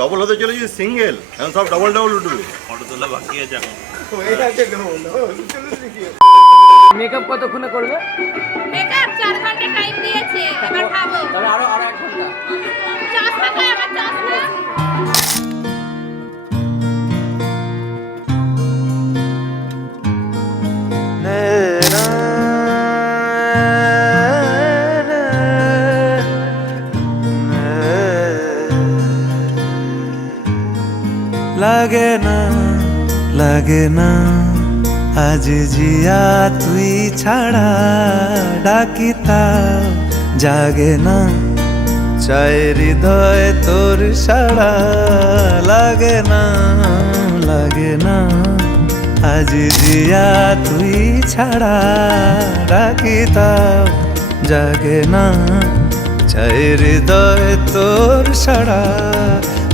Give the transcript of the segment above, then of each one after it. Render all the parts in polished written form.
Double হতে চলেছি single, এখন সব ডবল ডবল উঠবে। ফটো তোলা বাকি আছে এখন। মেকআপ কতক্ষণে করবে? মেকআপ 4 ঘন্টা টাইম দিয়েছে, এবার খাবো। তাহলে আরো 1 ঘন্টা। চশমা কই আমার চশমা? লাগে না আজ জিয়া তুই ছাড়া ডাকিতাম জাগে না চাই হৃদয় তোর সাড়া লাগে না আজ জিয়া তুই ছাড়া ডাকিতাম জাগে না চাই হৃদয় তোর সাড়া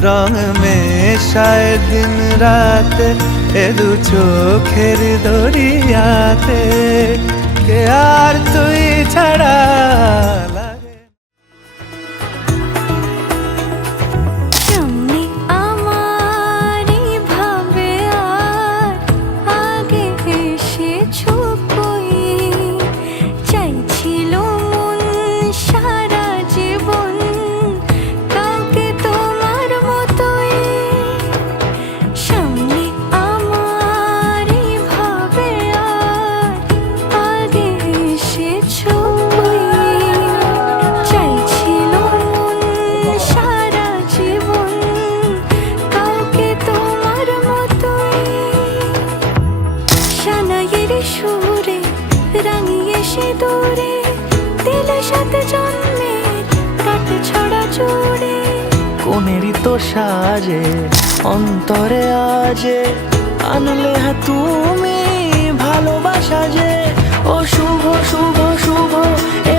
রং মেশায় দিন রাত এ দু চোখের দরিয়াতে কে আর তুই ছাড়া লাগে। সামনে আমারই ভাবে আর আগে এসেছো কই, চাইছিল মন সারা জীবন কাউকে তোমার মতোই। সামনে আমারই ভাবে আর আগে এসেছো কই, চাইছিল মন সারা জীবন কাউকে তোমার মতোই। সানাইয়ের সুরে রাঙিয়ে সে দূরে দিলে সাথে জন্মের কাট ছড়া জুড়ে। কোনেরই তো সাজে অন্তরে আজে আনলে হা তুমি ভালোবাসা যে ও শুভ শুভ শুভ এ